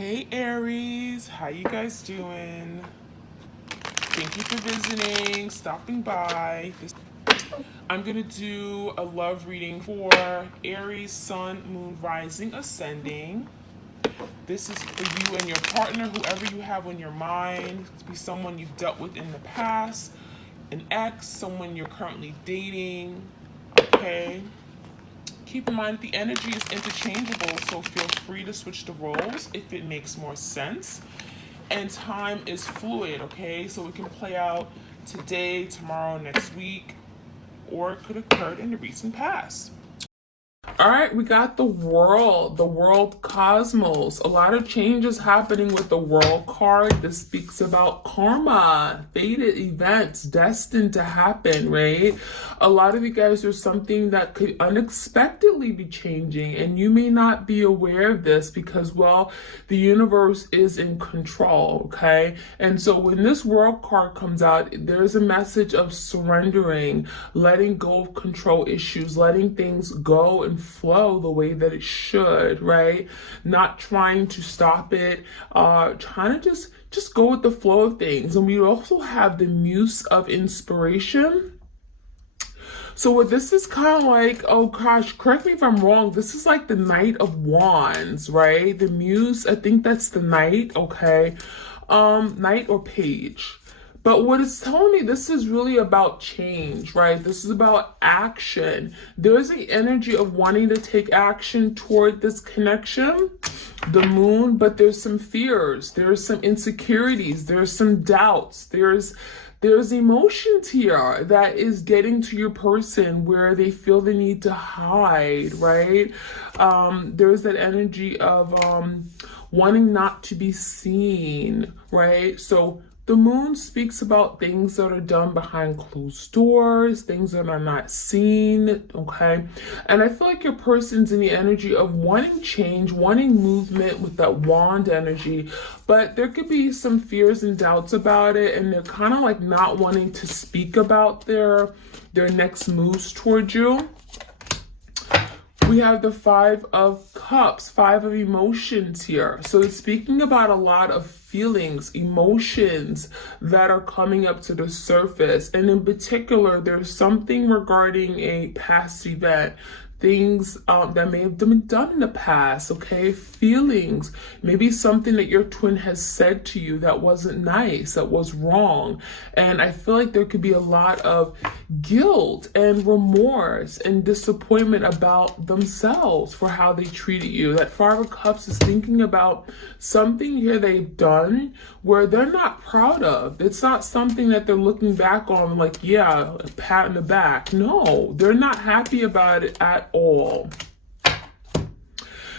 Hey Aries, how you guys doing? Thank you for visiting, stopping by. I'm gonna do a love reading for Aries, Sun, Moon, Rising, Ascending. This is for you and your partner, whoever you have on your mind. It could be someone you've dealt with in the past, an ex, someone you're currently dating. Okay. Keep in mind the energy is interchangeable, so feel free to switch the roles if it makes more sense. And time is fluid, okay? So it can play out today, tomorrow, next week, or it could occur in the recent past. All right, we got the world cosmos. A lot of changes happening with the world card. This speaks about karma, fated events destined to happen, right? A lot of you guys, there's something that could unexpectedly be changing, and you may not be aware of this because, well, the universe is in control, okay? And so when this world card comes out, there's a message of surrendering, letting go of control issues, letting things go and flow the way that it should, right? Not trying to stop it, trying to just go with the flow of things. And we also have the muse of inspiration. So what this is kind of like, oh gosh, correct me if I'm wrong, this is like the Knight of Wands, right? The muse, I think that's the Knight, okay? Knight or Page. But what it's telling me, this is really about change, right? This is about action. There's the energy of wanting to take action toward this connection, the moon, but there's some fears, there's some insecurities, there's some doubts, there's emotions here that is getting to your person where they feel the need to hide, right? There's that energy of wanting not to be seen, right? So the moon speaks about things that are done behind closed doors, things that are not seen, okay? And I feel like your person's in the energy of wanting change, wanting movement with that wand energy, but there could be some fears and doubts about it, and they're kind of like not wanting to speak about their next moves towards you. We have the Five of Cups, Five of Emotions here. So it's speaking about a lot of feelings, emotions that are coming up to the surface. And in particular, there's something regarding a past event, things that may have been done in the past, okay? Feelings, maybe something that your twin has said to you that wasn't nice, that was wrong. And I feel like there could be a lot of guilt and remorse and disappointment about themselves for how they treated you. That Five of Cups is thinking about something here they've done where they're not proud of. It's not something that they're looking back on like, yeah, a pat in the back. No, they're not happy about it at all.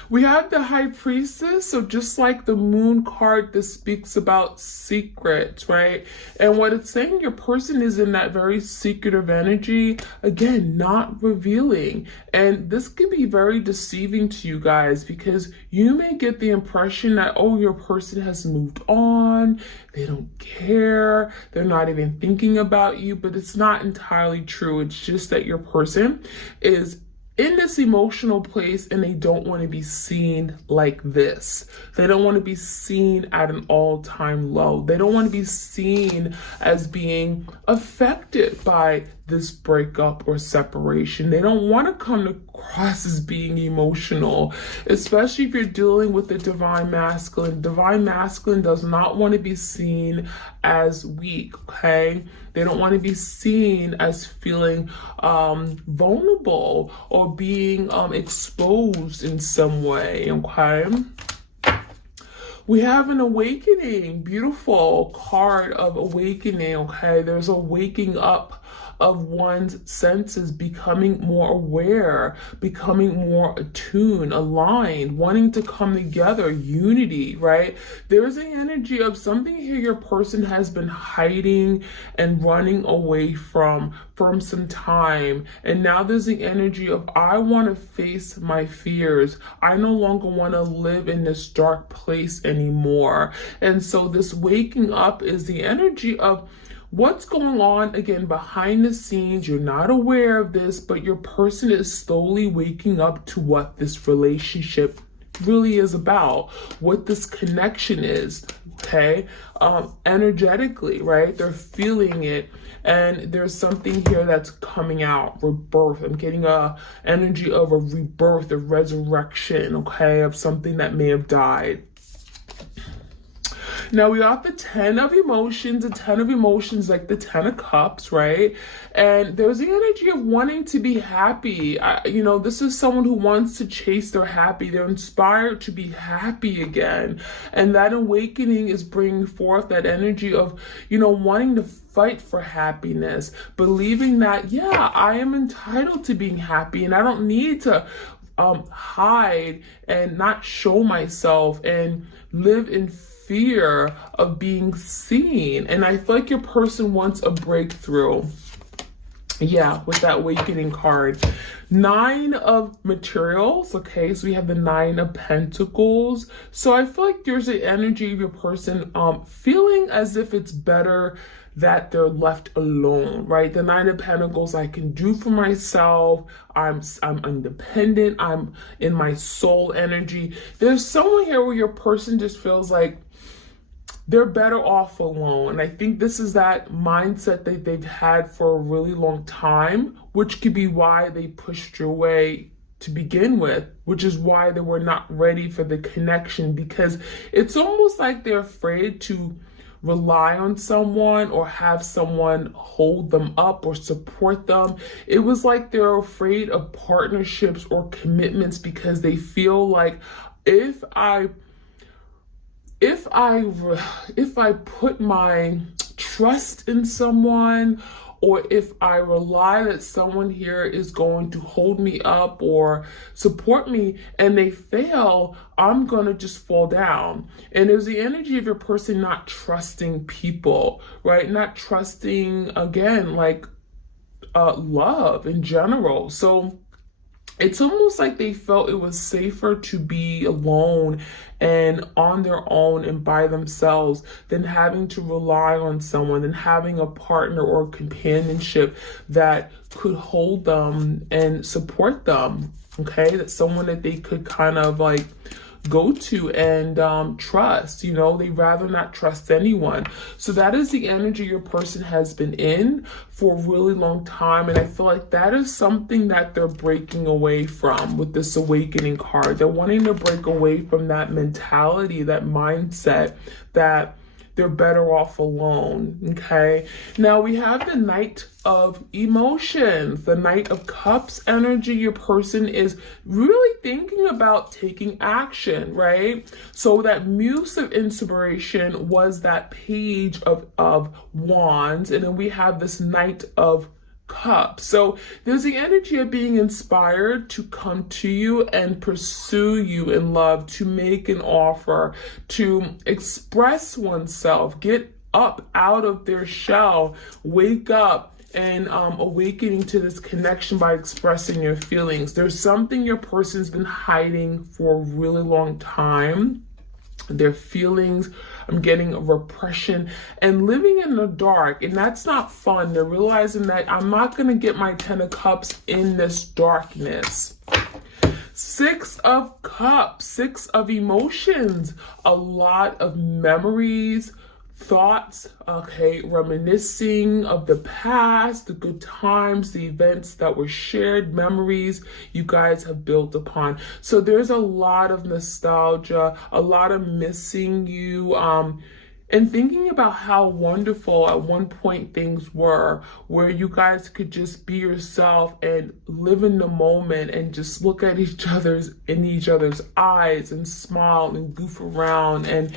We have the High Priestess, so just like the Moon card, this speaks about secrets, right? And what it's saying, your person is in that very secretive energy, again, not revealing. And this can be very deceiving to you guys because you may get the impression that, oh, your person has moved on, they don't care, they're not even thinking about you, but it's not entirely true. It's just that your person is in this emotional place and they don't want to be seen like this. They don't want to be seen at an all-time low. They don't want to be seen as being affected by this breakup or separation. They don't want to come across as being emotional, especially if you're dealing with the divine masculine. Divine masculine does not want to be seen as weak, okay? They don't want to be seen as feeling vulnerable or being exposed in some way, okay? We have an awakening, beautiful card of awakening, okay? There's a waking up of one's senses, becoming more aware, becoming more attuned, aligned, wanting to come together, unity, right? There's an energy of something here your person has been hiding and running away from some time. And now there's the energy of, I want to face my fears. I no longer want to live in this dark place anymore. And so this waking up is the energy of what's going on, again, behind the scenes. You're not aware of this, but your person is slowly waking up to what this relationship this really is about, what this connection is, okay? Energetically, right? They're feeling it. And there's something here that's coming out, rebirth. I'm getting a energy of a rebirth, a resurrection, okay, of something that may have died. Now we got the 10 of emotions, the 10 of emotions, like the 10 of cups, right? And there's the energy of wanting to be happy. This is someone who wants to chase their happy. They're inspired to be happy again. And that awakening is bringing forth that energy of, wanting to fight for happiness, believing that, yeah, I am entitled to being happy and I don't need to hide and not show myself and live in fear of being seen. And I feel like your person wants a breakthrough. Yeah, with that awakening card. 9 of materials, okay? So we have the 9 of pentacles. So I feel like there's an energy of your person feeling as if it's better that they're left alone, right? The 9 of pentacles, I can do for myself. I'm independent. I'm in my soul energy. There's someone here where your person just feels like they're better off alone. I think this is that mindset that they've had for a really long time, which could be why they pushed you away to begin with, which is why they were not ready for the connection, because it's almost like they're afraid to rely on someone or have someone hold them up or support them. It was like they're afraid of partnerships or commitments because they feel like if I put my trust in someone, or if I rely that someone here is going to hold me up or support me and they fail, I'm going to just fall down. And there's the energy of your person not trusting people, right? Not trusting, again, like love in general. So it's almost like they felt it was safer to be alone and on their own and by themselves than having to rely on someone, than having a partner or companionship that could hold them and support them, okay? That's someone that they could kind of like go to and trust. They'd rather not trust anyone. So that is the energy your person has been in for a really long time, and I feel like that is something that they're breaking away from with this awakening card. They're wanting to break away from that mentality, that mindset that they're better off alone, okay? Now we have the Knight of Emotions, the Knight of Cups energy. Your person is really thinking about taking action, right? So that muse of inspiration was that Page of Wands, and then we have this Knight of Cups. So there's the energy of being inspired to come to you and pursue you in love, to make an offer, to express oneself, get up out of their shell, wake up, and awakening to this connection by expressing your feelings. There's something your person's been hiding for a really long time. Their feelings, I'm getting a repression and living in the dark, and that's not fun. They're realizing that I'm not going to get my 10 of Cups in this darkness. 6 of Cups, 6 of emotions, a lot of memories, thoughts, okay, reminiscing of the past, the good times, the events that were shared, memories you guys have built upon. So there's a lot of nostalgia, a lot of missing you, and thinking about how wonderful at one point things were, where you guys could just be yourself and live in the moment and just look at each other's eyes and smile and goof around and,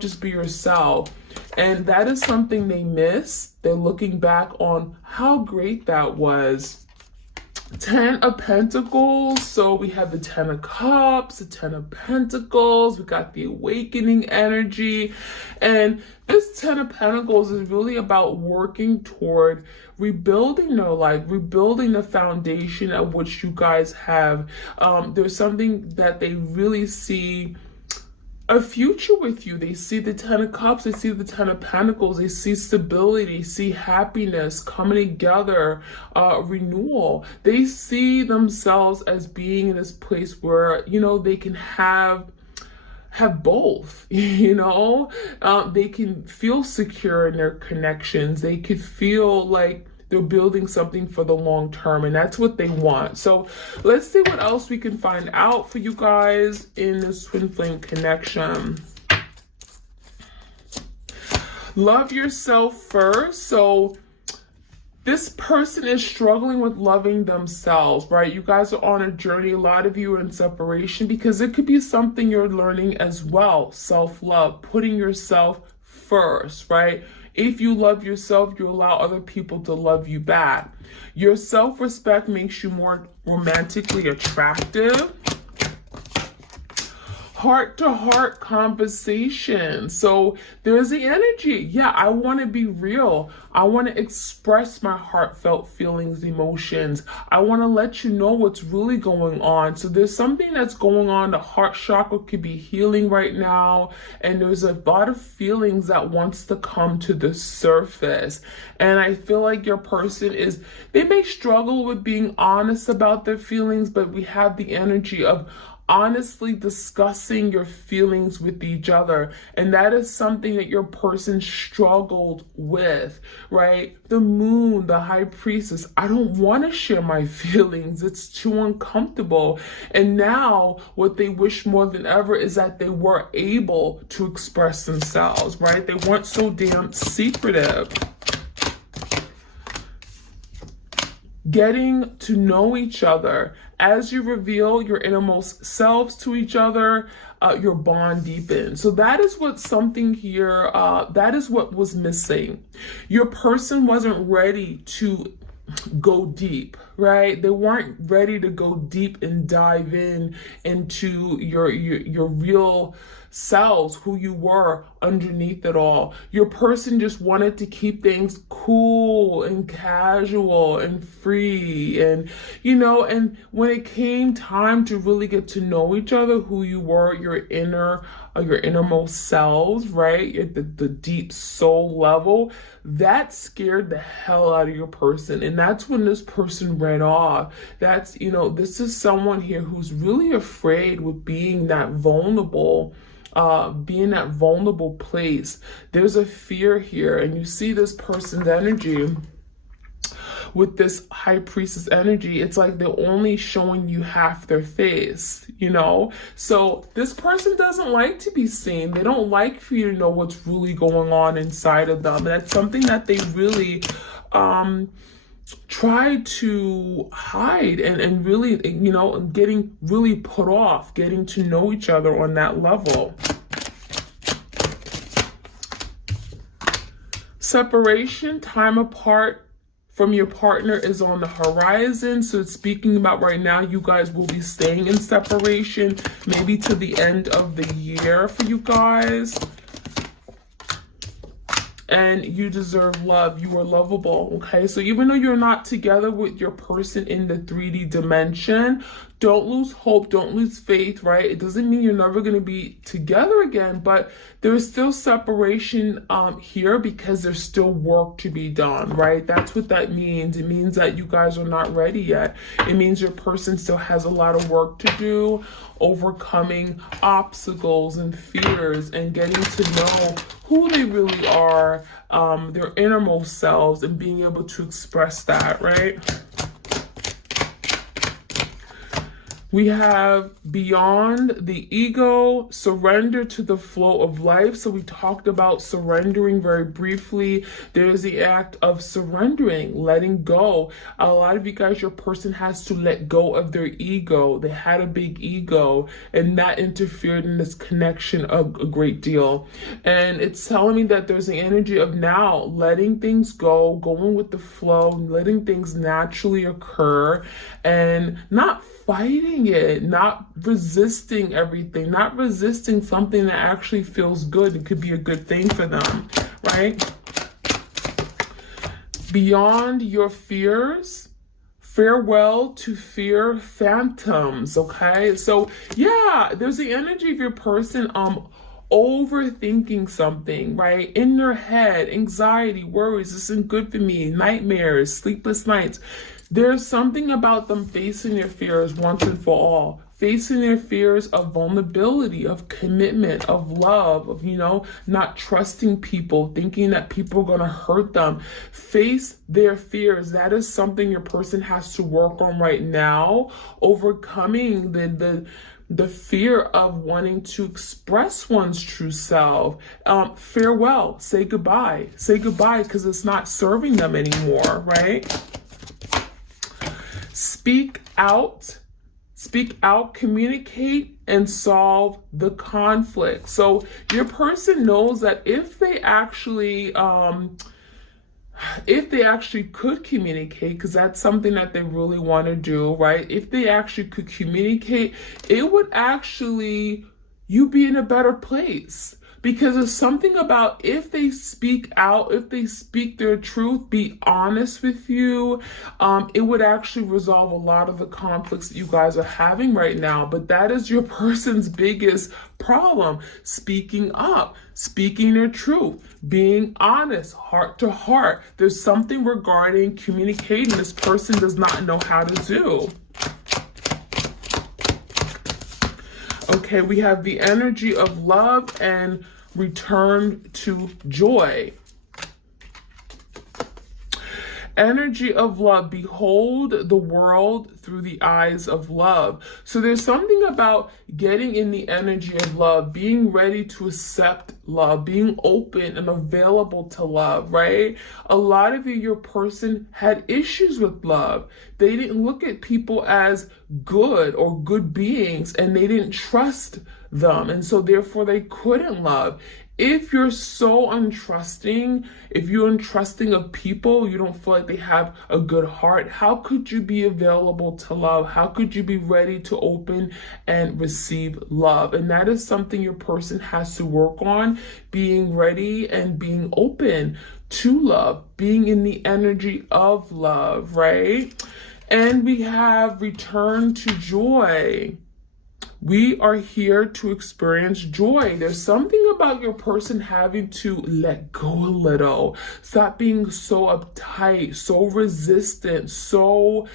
just be yourself. And that is something they miss. They're looking back on how great that was. 10 of Pentacles. So we have the 10 of Cups, the 10 of Pentacles. We got the awakening energy. And this 10 of Pentacles is really about working toward rebuilding their life, rebuilding the foundation of which you guys have. There's something that they really see a future with you. They see the 10 of Cups, they see the 10 of Pentacles, they see stability, they see happiness, coming together, renewal. They see themselves as being in this place where, you know, they can have both, you know. They can feel secure in their connections. They could feel like they're building something for the long term, and that's what they want. So let's see what else we can find out for you guys in this twin flame connection. Love yourself first. So this person is struggling with loving themselves, right? You guys are on a journey. A lot of you are in separation because it could be something you're learning as well. Self-love, putting yourself first, right? If you love yourself, you allow other people to love you back. Your self-respect makes you more romantically attractive. Heart-to-heart conversation. So there's the energy. Yeah, I want to be real. I want to express my heartfelt feelings, emotions. I want to let you know what's really going on. So there's something that's going on. The heart chakra could be healing right now. And there's a lot of feelings that wants to come to the surface. And I feel like your person they may struggle with being honest about their feelings, but we have the energy of honestly discussing your feelings with each other. And that is something that your person struggled with, right? The moon, the high priestess, I don't want to share my feelings. It's too uncomfortable. And now what they wish more than ever is that they were able to express themselves, right? They weren't so damn secretive. Getting to know each other. As you reveal your innermost selves to each other, your bond deepens. So that is what something here, that is what was missing. Your person wasn't ready to go deep, right? They weren't ready to go deep and dive into your real selves, who you were underneath it all. Your person just wanted to keep things cool and casual and free, and you know, and when it came time to really get to know each other, who you were, your innermost selves, right? At the deep soul level, that scared the hell out of your person. And that's when this person ran off. That's, you know, this is someone here who's really afraid with being that vulnerable, being that vulnerable place. There's a fear here, and you see this person's energy with this high priestess energy. It's like they're only showing you half their face, you know? So this person doesn't like to be seen. They don't like for you to know what's really going on inside of them. That's something that they really try to hide and really, you know, getting really put off, getting to know each other on that level. Separation, time apart from your partner is on the horizon. So it's speaking about right now, you guys will be staying in separation, maybe to the end of the year for you guys. And you deserve love. You are lovable, okay? So even though you're not together with your person in the 3D dimension, don't lose hope, don't lose faith, right? It doesn't mean you're never going to be together again, but there's still separation here because there's still work to be done, right? That's what that means. It means that you guys are not ready yet. It means your person still has a lot of work to do, overcoming obstacles and fears and getting to know who they really are, their innermost selves, and being able to express that, right? We have beyond the ego, surrender to the flow of life. So we talked about surrendering very briefly. There's the act of surrendering, letting go. A lot of you guys, your person has to let go of their ego. They had a big ego, and that interfered in this connection a great deal. And it's telling me that there's the energy of now letting things go, going with the flow, letting things naturally occur, and not fighting it, not resisting everything, not resisting something that actually feels good. It could be a good thing for them, right? Beyond your fears, Farewell to fear phantoms, okay? So yeah, there's the energy of your person overthinking something, right? In their head, anxiety, worries, this isn't good for me, nightmares, sleepless nights. There's something about them facing their fears once and for all, facing their fears of vulnerability, of commitment, of love, of, not trusting people, thinking that people are going to hurt them. Face their fears. That is something your person has to work on right now, overcoming the fear of wanting to express one's true self. Farewell, say goodbye, because it's not serving them anymore, right? Speak out, communicate, and solve the conflict. So your person knows that if they actually could communicate, because that's something that they really want to do, right? If they actually could communicate, it would actually, you be in a better place. Because there's something about if they speak out, if they speak their truth, be honest with you, it would actually resolve a lot of the conflicts that you guys are having right now. But that is your person's biggest problem. Speaking up, speaking their truth, being honest, heart to heart. There's something regarding communicating this person does not know how to do. Okay, we have the energy of love and return to joy. Energy of love, behold the world through the eyes of love. So there's something about getting in the energy of love, being ready to accept love, being open and available to love, right? A lot of you, your person had issues with love. They didn't look at people as good or good beings, and they didn't trust them. And so therefore they couldn't love. If you're so untrusting, if you're untrusting of people, you don't feel like they have a good heart, how could you be available to love? How could you be ready to open and receive love? And that is something your person has to work on, being ready and being open to love, being in the energy of love, right? And we have return to joy. We are here to experience joy. There's something about your person having to let go a little. Stop being so uptight, so resistant, so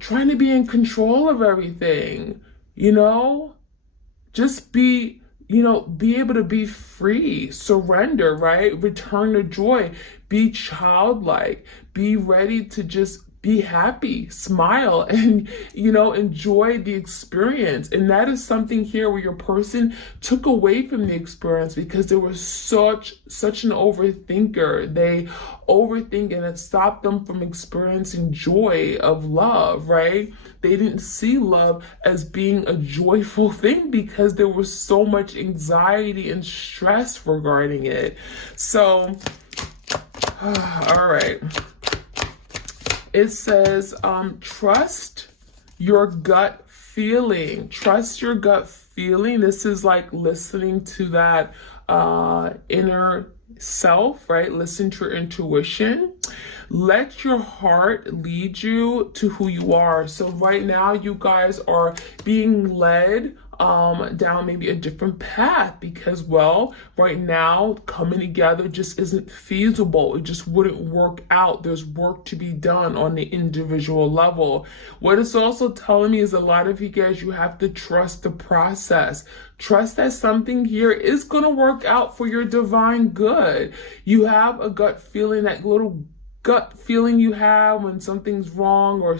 trying to be in control of everything, Just be able to be free, surrender, right? Return to joy, be childlike, be ready to just be happy, smile, and, enjoy the experience. And that is something here where your person took away from the experience because they were such an overthinker. They overthink, and it stopped them from experiencing joy of love, right? They didn't see love as being a joyful thing because there was so much anxiety and stress regarding it. So, all right. It says, trust your gut feeling. Trust your gut feeling. This is like listening to that inner self, right? Listen to your intuition. Let your heart lead you to who you are. So right now, you guys are being led down maybe a different path because, well, right now coming together just isn't feasible. It just wouldn't work out. There's work to be done on the individual level. What it's also telling me is a lot of you guys, you have to trust the process. Trust that something here is going to work out for your divine good. You have a gut feeling, that little gut feeling you have when something's wrong, or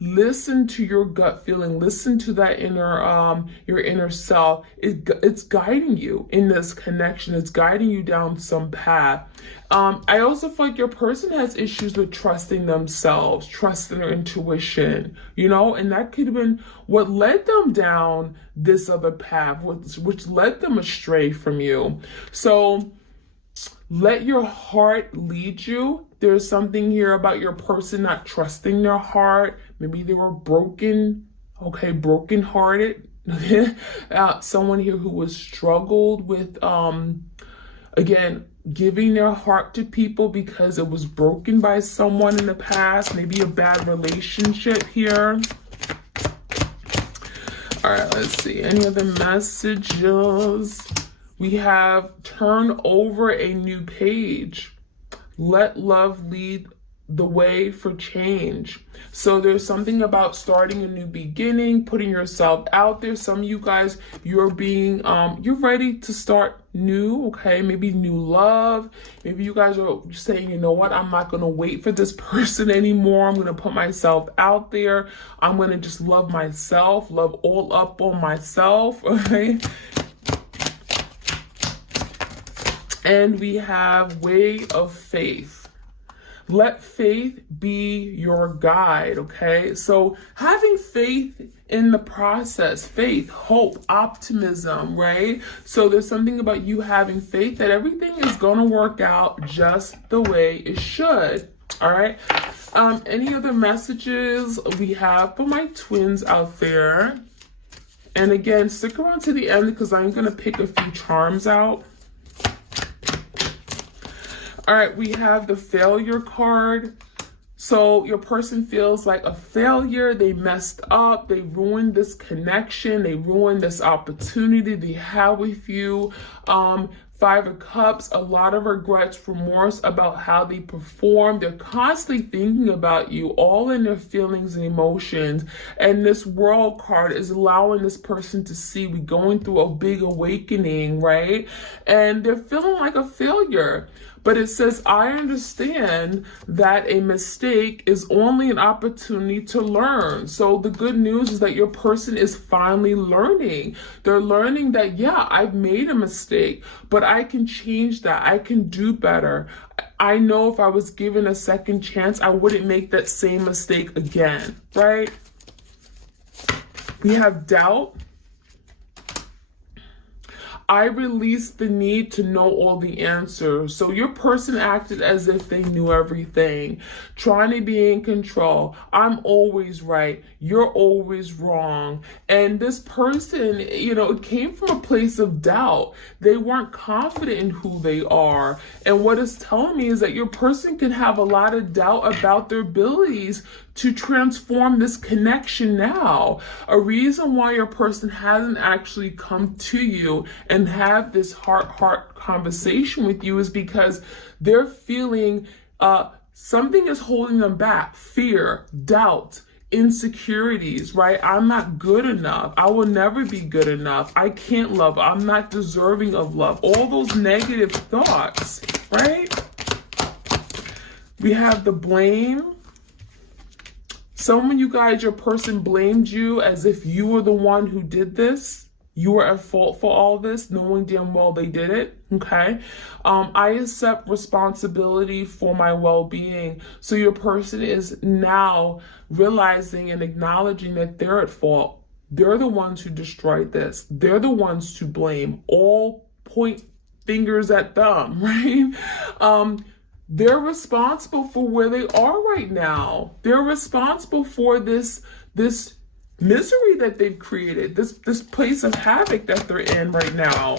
listen to your gut feeling, listen to that inner your inner self. It's guiding you in this connection. It's guiding you down some path. I also feel like your person has issues with trusting themselves, trusting their intuition, and that could have been what led them down this other path, which led them astray from you. So let your heart lead you. There's something here about your person not trusting their heart. Maybe they were brokenhearted. Someone here who was struggled with, again, giving their heart to people because it was broken by someone in the past, maybe a bad relationship here. All right, let's see. Any other messages? We have turn over a new page. Let love lead the way for change. So there's something about starting a new beginning, putting yourself out there. Some of you guys, you're ready to start new, okay? Maybe new love. Maybe you guys are saying, you know what? I'm not going to wait for this person anymore. I'm going to put myself out there. I'm going to just love myself, love all up on myself, okay? And we have way of faith. Let faith be your guide, okay? So having faith in the process, faith, hope, optimism, right? So there's something about you having faith that everything is going to work out just the way it should, all right? Any other messages we have for my twins out there? And again, stick around to the end because I'm going to pick a few charms out. All right, we have the failure card. So your person feels like a failure. They messed up. They ruined this connection. They ruined this opportunity they have with you. Five of Cups, a lot of regrets, remorse about how they performed. They're constantly thinking about you, all in their feelings and emotions. And this World card is allowing this person to see we going through a big awakening, right? And they're feeling like a failure. But it says, I understand that a mistake is only an opportunity to learn. So the good news is that your person is finally learning. They're learning that, yeah, I've made a mistake, but I can change that. I can do better. I know if I was given a second chance, I wouldn't make that same mistake again, right? We have doubt. I released the need to know all the answers. So your person acted as if they knew everything, trying to be in control. I'm always right. You're always wrong. And this person, it came from a place of doubt. They weren't confident in who they are. And what it's telling me is that your person can have a lot of doubt about their abilities to transform this connection now. A reason why your person hasn't actually come to you and have this heart conversation with you is because they're feeling something is holding them back. Fear, doubt, insecurities, right? I'm not good enough. I will never be good enough. I can't love. I'm not deserving of love. All those negative thoughts, right? We have the blame. Some of you guys, your person blamed you as if you were the one who did this. You were at fault for all this, knowing damn well they did it, okay? I accept responsibility for my well-being. So your person is now realizing and acknowledging that they're at fault. They're the ones who destroyed this. They're the ones to blame. All point fingers at them, right? They're responsible for where they are right now. They're responsible for this misery that they've created, this place of havoc that they're in right now.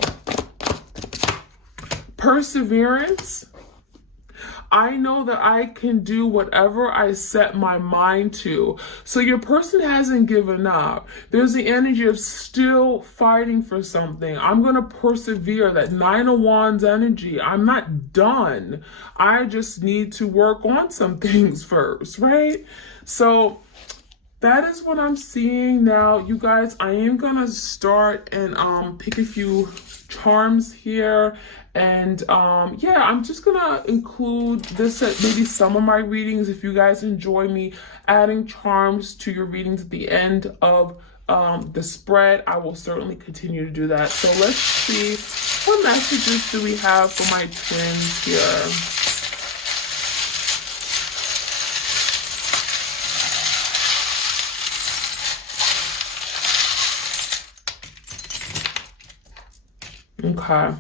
Perseverance. I know that I can do whatever I set my mind to. So your person hasn't given up. There's the energy of still fighting for something. I'm going to persevere. That Nine of Wands energy. I'm not done. I just need to work on some things first, right? So that is what I'm seeing now. You guys, I am going to start and pick a few charms here. And yeah, I'm just gonna include this at maybe some of my readings. If you guys enjoy me adding charms to your readings at the end of the spread, I will certainly continue to do that. So let's see, what messages do we have for my twins here? Okay.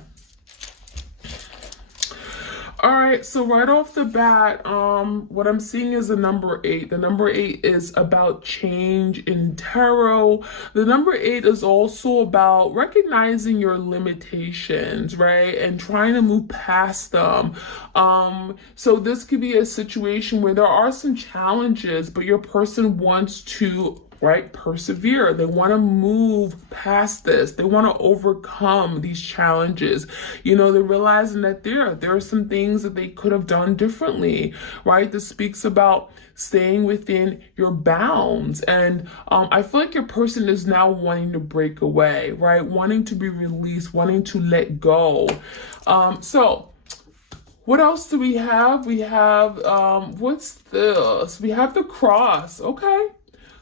All right, so right off the bat, what I'm seeing is the number 8. The number 8 is about change in tarot. The number 8 is also about recognizing your limitations, right? And trying to move past them. So this could be a situation where there are some challenges, but your person wants to, right, persevere. They want to move past this. They want to overcome these challenges. You know, they're realizing that there are some things that they could have done differently, right? This speaks about staying within your bounds. And I feel like your person is now wanting to break away, right? Wanting to be released, wanting to let go. So what else do we have? We have, what's this? We have the cross. Okay.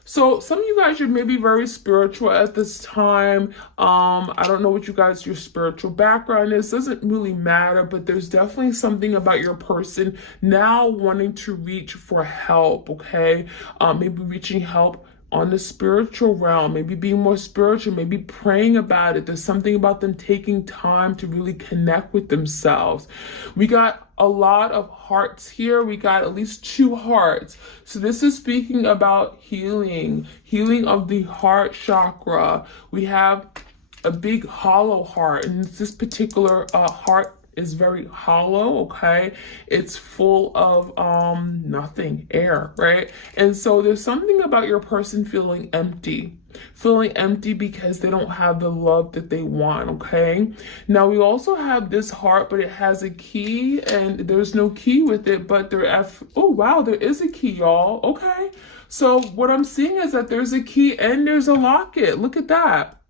So some of you guys, you're maybe very spiritual at this time. I don't know what your spiritual background is. Doesn't really matter, but there's definitely something about your person now wanting to reach for help, okay? Maybe reaching help on the spiritual realm, maybe being more spiritual, maybe praying about it. There's something about them taking time to really connect with themselves. We got a lot of hearts here. We got at least 2 hearts. So this is speaking about healing of the heart chakra. We have a big hollow heart, and this particular heart is very hollow, okay? It's full of nothing, air, right? And so there's something about your person feeling empty because they don't have the love that they want, okay? Now we also have this heart, but it has a key, and there's no key with it, but oh wow, there is a key, y'all. Okay, so what I'm seeing is that there's a key and there's a locket. Look at that.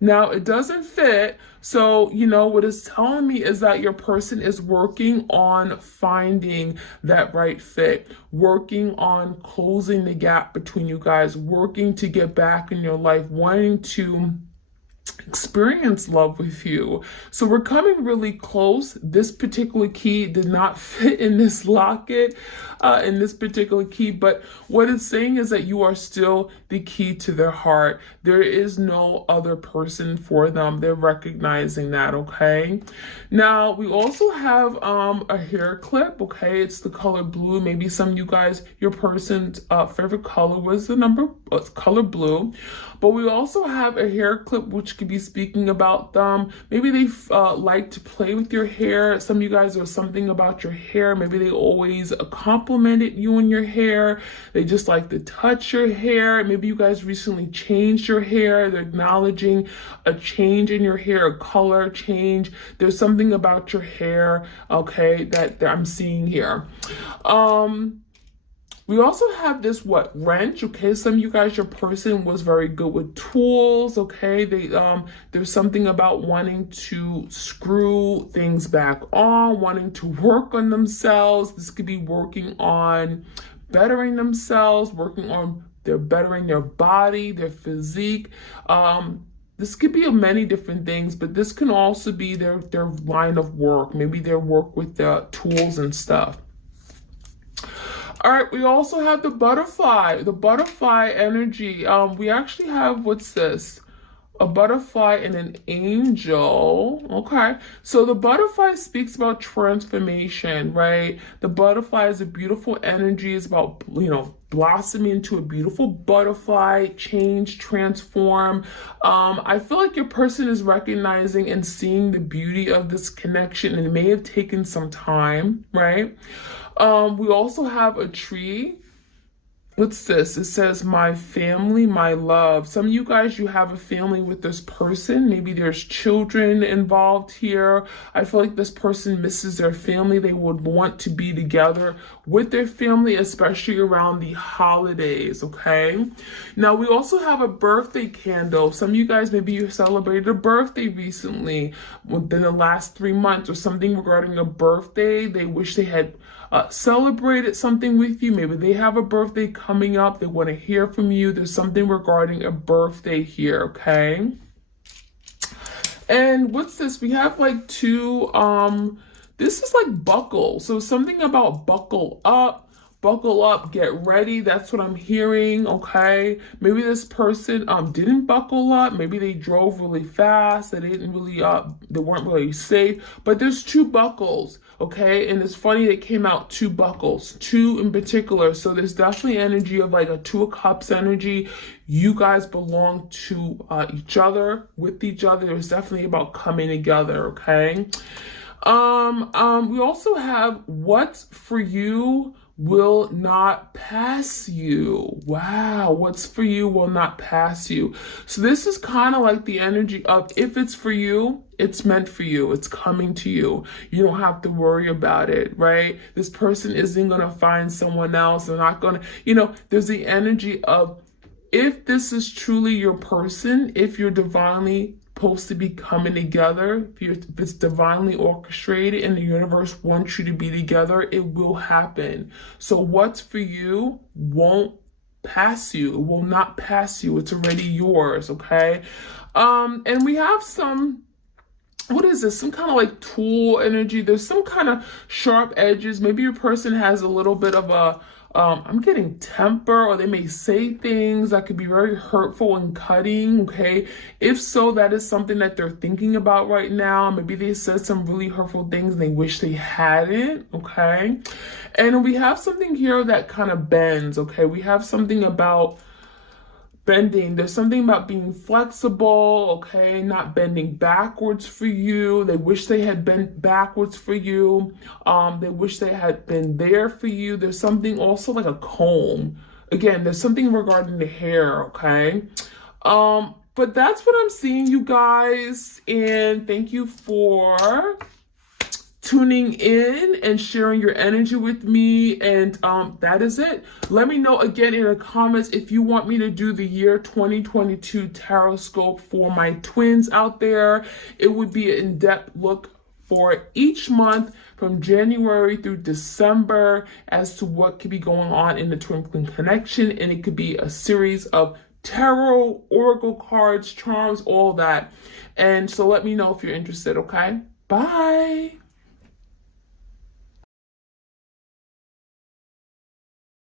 Now, it doesn't fit, so, you know, what it's telling me is that your person is working on finding that right fit, working on closing the gap between you guys, working to get back in your life, wanting to experience love with you. So we're coming really close. This particular key did not fit in this locket, in this particular key, but what it's saying is that you are still the key to their heart. There is no other person for them. They're recognizing that, okay? Now, we also have a hair clip, okay? It's the color blue. Maybe some of you guys, your person's favorite color was color blue. But we also have a hair clip, which could be speaking about them. Maybe they like to play with your hair. Some of you guys, there's something about your hair. Maybe they always complimented you on your hair. They just like to touch your hair. Maybe you guys recently changed your hair. They're acknowledging a change in your hair, a color change. There's something about your hair, okay, that I'm seeing here. We also have this wrench, okay? Some of you guys, your person was very good with tools, okay? There's something about wanting to screw things back on, wanting to work on themselves. This could be working on bettering themselves, working on bettering their body, their physique. This could be many different things, but this can also be their line of work, maybe their work with the tools and stuff. All right, we also have the butterfly energy. We actually have, what's this? A butterfly and an angel. Okay, so the butterfly speaks about transformation, right? The butterfly is a beautiful energy. It's about, you know, blossoming into a beautiful butterfly, change, transform. I feel like your person is recognizing and seeing the beauty of this connection, and it may have taken some time, right? We also have a tree. What's this? It says, my family, my love. Some of you guys, you have a family with this person. Maybe there's children involved here. I feel like this person misses their family. They would want to be together with their family, especially around the holidays, okay? Now, we also have a birthday candle. Some of you guys, maybe you celebrated a birthday recently within the last 3 months or something regarding a birthday. They wish they had celebrated something with you. Maybe they have a birthday coming up. They want to hear from you. There's something regarding a birthday here, okay? And what's this? We have like 2, this is like buckle. So something about buckle up, buckle up, get ready. That's what I'm hearing, okay? Maybe this person didn't buckle up. Maybe they drove really fast. They didn't really they weren't really safe. But there's two buckles, okay? And it's funny it came out two buckles, two in particular. So there's definitely energy of like a Two of Cups energy. You guys belong to each other, with each other. It's definitely about coming together, okay? We also have what's for you will not pass you. Wow, what's for you will not pass you. So this is kind of like the energy of if it's for you, it's meant for you. It's coming to you. You don't have to worry about it, right? This person isn't going to find someone else. They're not going to, there's the energy of if this is truly your person, if you're divinely supposed to be coming together, if it's divinely orchestrated and the universe wants you to be together, it will happen. So what's for you won't pass you. It will not pass you. It's already yours, okay? And we have some, what is this? Some kind of like tool energy. There's some kind of sharp edges. Maybe your person has a little bit of a I'm getting temper, or they may say things that could be very hurtful and cutting, okay? If so, that is something that they're thinking about right now. Maybe they said some really hurtful things and they wish they hadn't, okay? And we have something here that kind of bends, okay? We have something about bending. There's something about being flexible, okay? Not bending backwards for you. They wish they had bent backwards for you. They wish they had been there for you. There's something also like a comb. Again, there's something regarding the hair, okay? But that's what I'm seeing, you guys. And thank you for tuning in and sharing your energy with me. And that is it. Let me know again in the comments if you want me to do the year 2022 tarot scope for my twins out there. It would be an in-depth look for each month from January through December as to what could be going on in the twin flame connection. And it could be a series of tarot, oracle cards, charms, all that. And so let me know if you're interested, okay? Bye.